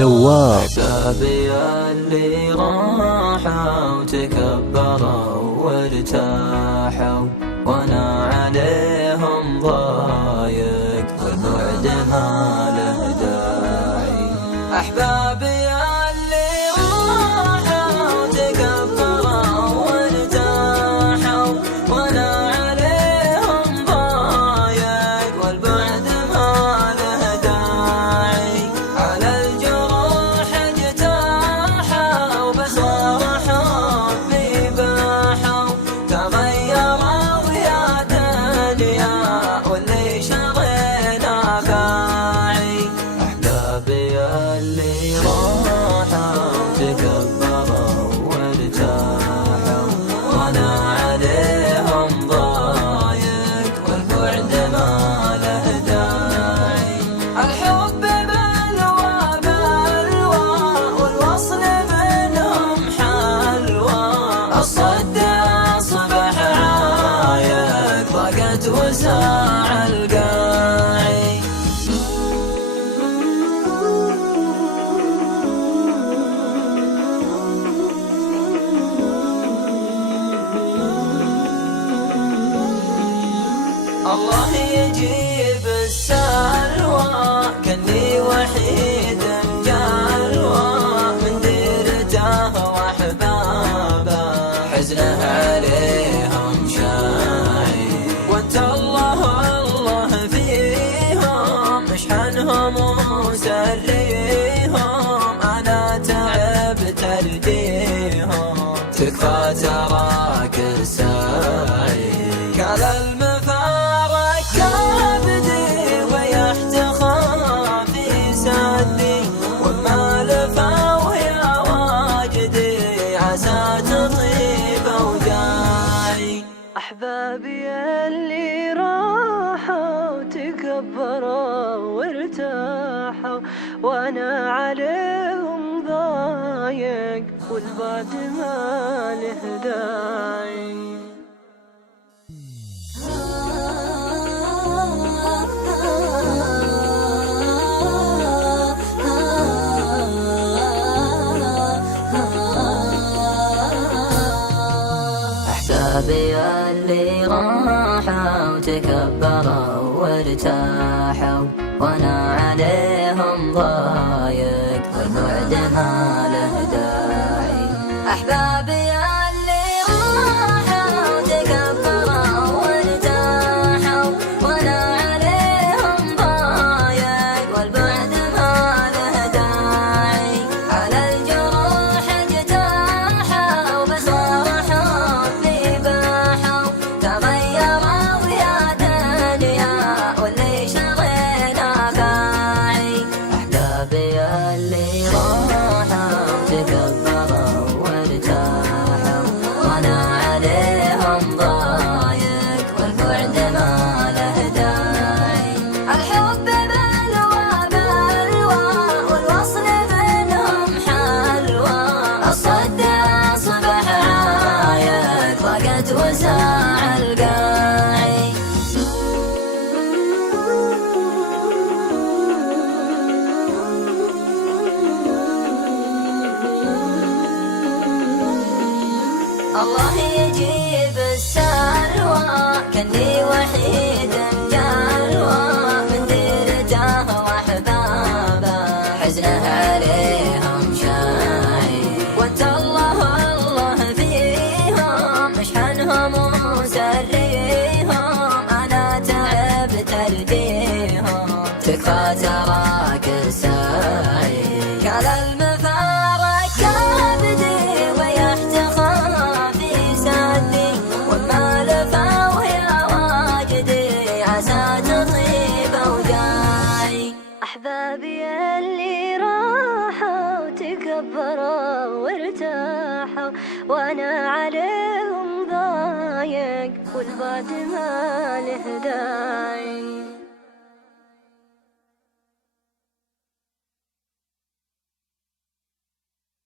دوار. أحبابي اللي راحوا وتكبروا وارتاحوا وانا عليهم ضايق والبعد ما له داعي. أحبابي اللي راحوا وتكبروا وارتاحوا وانا عليهم ضايق والبعد ما له داعي. على الجروح اجتاحوا بس راحوا بيباحوا تغيروا يا دنيا واللي شرينا باعي. أحبابي اللي راحوا تكبروا وارتاحوا وانا عليهم ضايق والبعد ما له داعي. الحب بلوى بلوى والوصل منهم حلوى. الصد أصبح عايق ضاقت وساع القاعي. الله يجيب السلوى كني وحيد جلوى من ديرته واحبابه حزنه عليهم شاعي. وانت الله الله فيهم مشحنهم وسريهم انا تعبت ارجيهم تكفى تراك الساعي. قال المفارق كبدي ويحتخى في سدي وما لفوا يا واجدي عسى تطيب وداعي. أحبابي اللي راحوا تكبروا وارتاحوا وانا عليهم ضايق والبعد ما له داعي. أحبابي اللي راحوا وتكبروا وارتاحوا وانا عليهم ضايق والبعد ما له داعي. أحبابي اللي راحوا وتكبروا وارتاحوا وانا عليهم ضايق والبعد ما له داعي. على الجروح اجتاحوا بس راحوا بيباحوا تغيروا يا دنيا واللي شرينا باعي. أحبابي اللي راحوا تكبروا وارتاحوا وانا عليهم ضايق والبعد ما له داعي. الحب بلوى بلوى والوصل منهم حلوى. الصد أصبح عايق ضاقت وساع القاعي. الله يجيب السلوى كني وحيد جلوى من ديرته واحبابه حزنه عليهم شاعي. وانت الله الله فيهم مشحنهم وسريهم انا تعبت ارجيهم تكفى تراك الساعي. قال المفارق كبدي ويحتخى في سدي وما لفوا يا واجدي عسى تطيب وداعي. أحبابي اللي راحوا تكبروا وارتاحوا وانا عليهم ضايق والبعد ما له داعي.